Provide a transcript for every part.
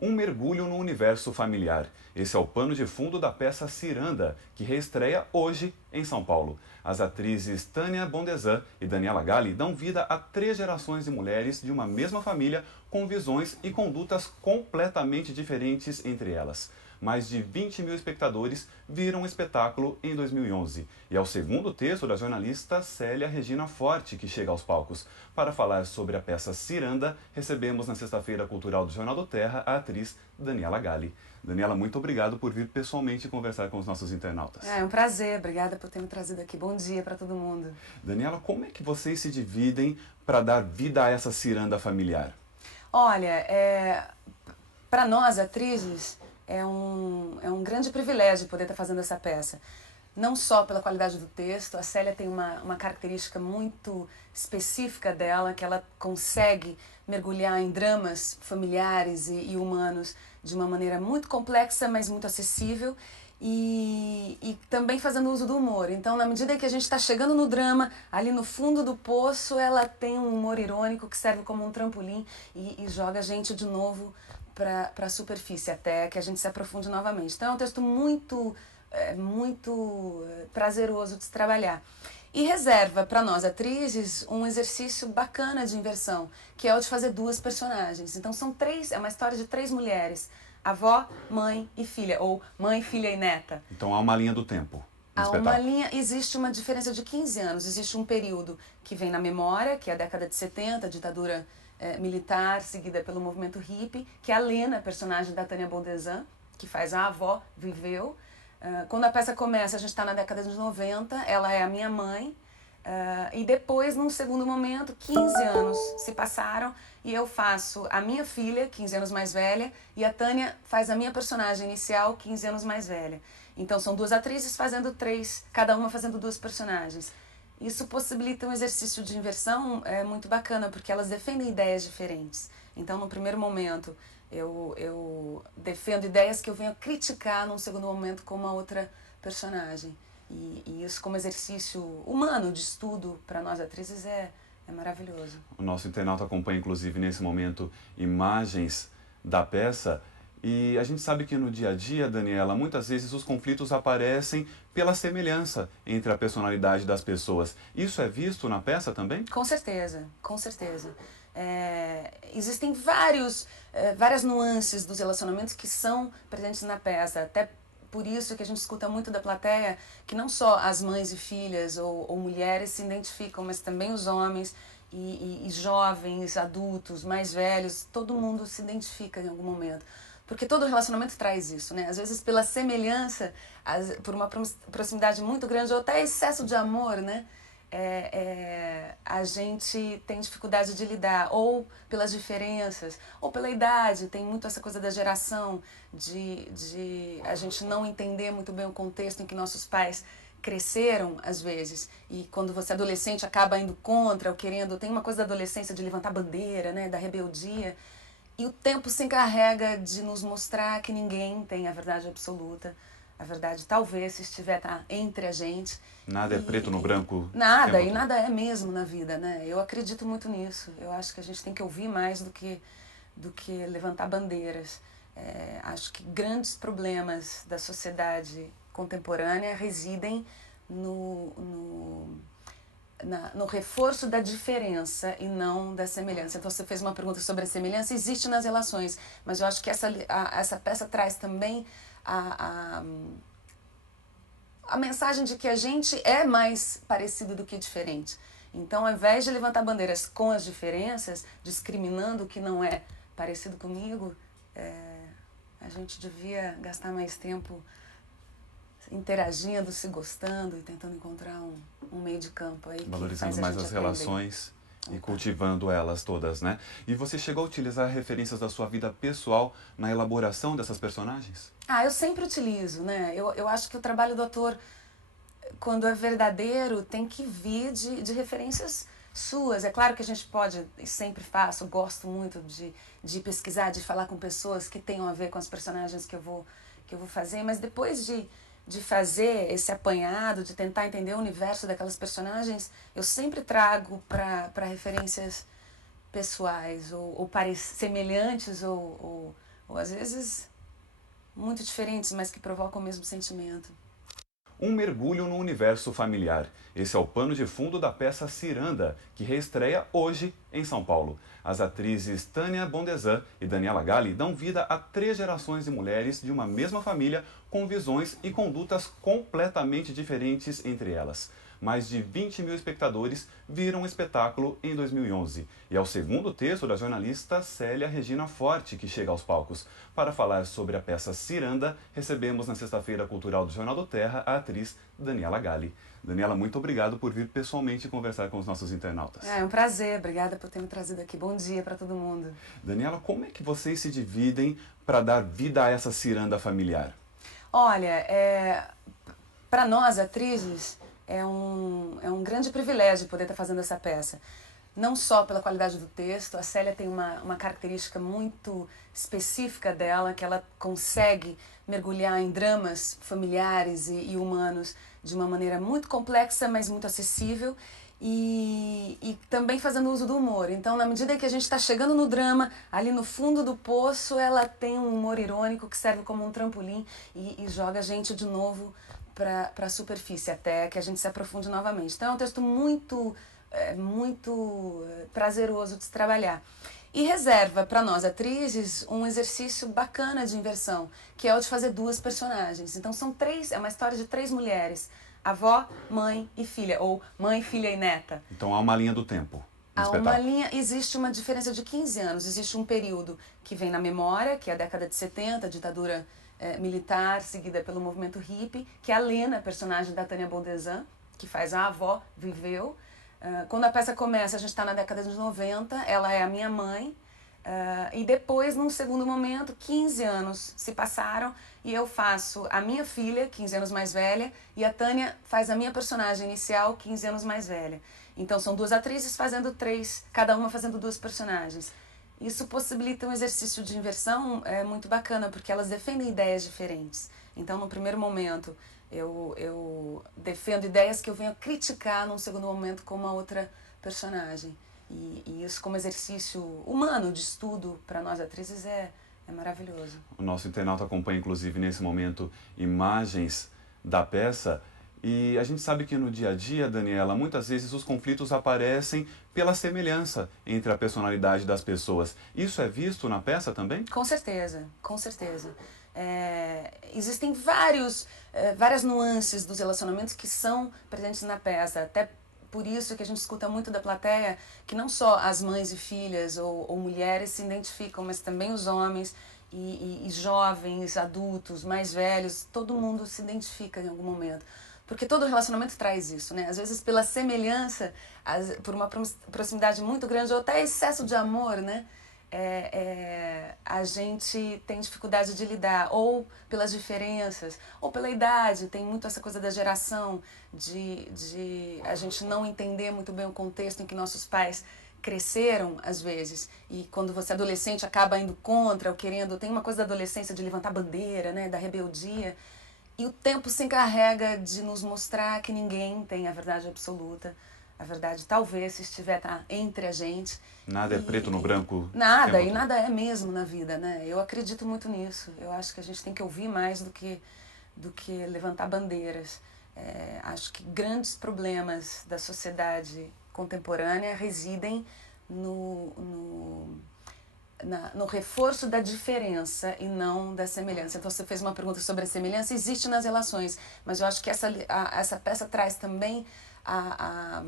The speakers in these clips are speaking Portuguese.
Um mergulho no universo familiar. Esse é o pano de fundo da peça Ciranda, que reestreia hoje em São Paulo. As atrizes Tânia Bondezan e Daniela Galli dão vida a 3 gerações de mulheres de uma mesma família com visões e condutas completamente diferentes entre elas. Mais de 20 mil espectadores viram o espetáculo em 2011. E é o segundo texto da jornalista Célia Regina Forte que chega aos palcos. Para falar sobre a peça Ciranda, recebemos na Sexta-feira Cultural do Jornal do Terra a atriz Daniela Galli. Daniela, muito obrigado por vir pessoalmente conversar com os nossos internautas. É um prazer, obrigada por ter me trazido aqui. Bom dia para todo mundo. Daniela, como é que vocês se dividem para dar vida a essa ciranda familiar? Olha, para nós, atrizes, é um grande privilégio poder estar fazendo essa peça. Não só pela qualidade do texto, a Célia tem uma característica muito específica dela, que ela consegue mergulhar em dramas familiares e humanos de uma maneira muito complexa, mas muito acessível. E também fazendo uso do humor. Então, na medida que a gente está chegando no drama, ali no fundo do poço, ela tem um humor irônico que serve como um trampolim e joga a gente de novo para a superfície, até que a gente se aprofunde novamente. Então, é um texto muito prazeroso de se trabalhar. E reserva para nós atrizes um exercício bacana de inversão, que é o de fazer 2 personagens. Então é uma história de 3 mulheres, avó, mãe e filha, ou mãe, filha e neta. Então há uma linha do tempo no Há uma espetáculo. linha, existe uma diferença de 15 anos, existe um período que vem na memória, que é a década de 70, a ditadura militar, seguida pelo movimento hippie, que a Lena, personagem da Tânia Bondezan, que faz a avó, viveu. Quando a peça começa, a gente está na década de 90, ela é a minha mãe, e depois, num segundo momento, 15 anos se passaram e eu faço a minha filha, 15 anos mais velha, e a Tânia faz a minha personagem inicial, 15 anos mais velha. Então são 2 atrizes fazendo 3, cada uma fazendo 2 personagens. Isso possibilita um exercício de inversão muito bacana, porque elas defendem ideias diferentes. Então, no primeiro momento, eu defendo ideias que eu venho a criticar num segundo momento com uma outra personagem. E isso como exercício humano de estudo para nós atrizes é maravilhoso. O nosso internauta acompanha, inclusive, nesse momento, imagens da peça. E a gente sabe que no dia a dia, Daniela, muitas vezes os conflitos aparecem pela semelhança entre a personalidade das pessoas. Isso é visto na peça também? Com certeza, com certeza. Existem várias nuances dos relacionamentos que são presentes na peça, até por isso que a gente escuta muito da plateia que não só as mães e filhas ou mulheres se identificam, mas também os homens e jovens, adultos, mais velhos, todo mundo se identifica em algum momento. Porque todo relacionamento traz isso, né? Às vezes pela semelhança, por uma proximidade muito grande, ou até excesso de amor, né? A gente tem dificuldade de lidar, ou pelas diferenças, ou pela idade, tem muito essa coisa da geração, de a gente não entender muito bem o contexto em que nossos pais cresceram, às vezes, e quando você é adolescente acaba indo contra, ou querendo, tem uma coisa da adolescência de levantar bandeira, né, da rebeldia, e o tempo se encarrega de nos mostrar que ninguém tem a verdade absoluta. A verdade talvez estiver entre a gente. Nada é preto no branco. Nada, e nada é mesmo na vida, né? Eu acredito muito nisso. Eu acho que a gente tem que ouvir mais do que levantar bandeiras. Acho que grandes problemas da sociedade contemporânea residem no reforço da diferença e não da semelhança. Então você fez uma pergunta sobre a semelhança, existe nas relações, mas eu acho que essa peça traz também a mensagem de que a gente é mais parecido do que diferente. Então, ao invés de levantar bandeiras com as diferenças, discriminando o que não é parecido comigo, a gente devia gastar mais tempo interagindo, se gostando e tentando encontrar um meio de campo aí que valorizando faz a mais gente as aprender. relações e cultivando elas todas, né? E você chegou a utilizar referências da sua vida pessoal na elaboração dessas personagens? Eu sempre utilizo, né? Eu acho que o trabalho do ator, quando é verdadeiro, tem que vir de referências suas. É claro que a gente pode, e sempre faço, gosto muito de pesquisar, de falar com pessoas que tenham a ver com as personagens que eu vou fazer, mas depois de fazer esse apanhado, de tentar entender o universo daquelas personagens, eu sempre trago para referências pessoais, ou semelhantes, ou ou às vezes muito diferentes, mas que provocam o mesmo sentimento. Um mergulho no universo familiar. Esse é o pano de fundo da peça Ciranda, que reestreia hoje em São Paulo. As atrizes Tânia Bondezan e Daniela Galli dão vida a 3 gerações de mulheres de uma mesma família com visões e condutas completamente diferentes entre elas. Mais de 20 mil espectadores viram o espetáculo em 2011. E é o segundo texto da jornalista Célia Regina Forte que chega aos palcos. Para falar sobre a peça Ciranda, recebemos na Sexta-feira Cultural do Jornal do Terra a atriz Daniela Galli. Daniela, muito obrigado por vir pessoalmente conversar com os nossos internautas. É um prazer, obrigada por ter me trazido aqui. Bom dia para todo mundo. Daniela, como é que vocês se dividem para dar vida a essa ciranda familiar? Olha, para nós, atrizes, é um grande privilégio poder estar fazendo essa peça. Não só pela qualidade do texto, a Célia tem uma característica muito específica dela, que ela consegue mergulhar em dramas familiares e humanos de uma maneira muito complexa, mas muito acessível, e também fazendo uso do humor. Então, na medida que a gente está chegando no drama, ali no fundo do poço, ela tem um humor irônico que serve como um trampolim e joga a gente de novo para a superfície, até que a gente se aprofunde novamente. Então, é um texto muito prazeroso de se trabalhar. E reserva para nós, atrizes, um exercício bacana de inversão, que é o de fazer 2 personagens. Então, é uma história de 3 mulheres, avó, mãe e filha, ou mãe, filha e neta. Então há uma linha do tempo no espetáculo. Existe uma diferença de 15 anos, existe um período que vem na memória, que é a década de 70, a ditadura militar, seguida pelo movimento hippie, que a Lena, personagem da Tânia Bondezan, que faz a avó, viveu. Quando a peça começa, a gente está na década de 90, ela é a minha mãe, e depois, num segundo momento, 15 anos se passaram e eu faço a minha filha, 15 anos mais velha, e a Tânia faz a minha personagem inicial, 15 anos mais velha. Então são 2 atrizes fazendo 3, cada uma fazendo 2 personagens. Isso possibilita um exercício de inversão muito bacana, porque elas defendem ideias diferentes. Então, no primeiro momento, eu defendo ideias que eu venho a criticar num segundo momento com uma outra personagem. E isso como exercício humano de estudo para nós atrizes é maravilhoso. O nosso internauta acompanha, inclusive, nesse momento, imagens da peça. E a gente sabe que no dia a dia, Daniela, muitas vezes os conflitos aparecem pela semelhança entre a personalidade das pessoas. Isso é visto na peça também? Com certeza, com certeza. Existem várias nuances dos relacionamentos que são presentes na peça, até por isso que a gente escuta muito da plateia que não só as mães e filhas ou mulheres se identificam, mas também os homens e jovens, adultos, mais velhos, todo mundo se identifica em algum momento. Porque todo relacionamento traz isso, né? Às vezes pela semelhança, por uma proximidade muito grande, ou até excesso de amor, né? A gente tem dificuldade de lidar, ou pelas diferenças, ou pela idade, tem muito essa coisa da geração, de a gente não entender muito bem o contexto em que nossos pais cresceram, às vezes, e quando você é adolescente acaba indo contra, ou querendo, tem uma coisa da adolescência de levantar bandeira, né, da rebeldia, e o tempo se encarrega de nos mostrar que ninguém tem a verdade absoluta. A verdade talvez estiver entre a gente. Nada é preto no branco. Nada, e nada é mesmo na vida, né? Eu acredito muito nisso. Eu acho que a gente tem que ouvir mais do que levantar bandeiras. Acho que grandes problemas da sociedade contemporânea residem no reforço da diferença e não da semelhança. Então você fez uma pergunta sobre a semelhança, existe nas relações, mas eu acho que essa peça traz também a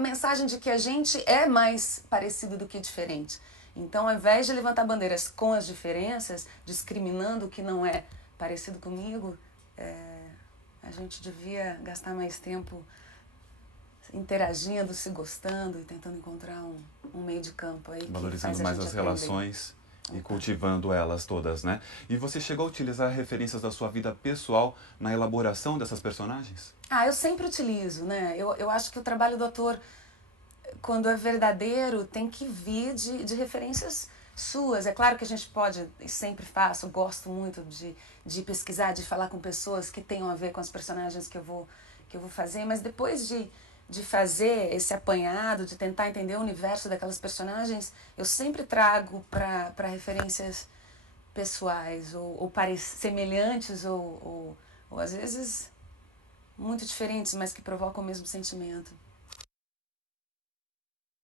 mensagem de que a gente é mais parecido do que diferente. Então, ao invés de levantar bandeiras com as diferenças, discriminando o que não é parecido comigo, a gente devia gastar mais tempo interagindo, se gostando e tentando encontrar um meio de campo aí. Valorizando mais as relações e cultivando elas todas, né? E você chegou a utilizar referências da sua vida pessoal na elaboração dessas personagens? Eu sempre utilizo, né? Eu acho que o trabalho do ator, quando é verdadeiro, tem que vir de referências suas. É claro que a gente pode, e sempre faço, gosto muito de pesquisar, de falar com pessoas que tenham a ver com as personagens que eu vou fazer, mas depois de de fazer esse apanhado, de tentar entender o universo daquelas personagens, eu sempre trago para referências pessoais, ou semelhantes, ou às vezes muito diferentes, mas que provocam o mesmo sentimento.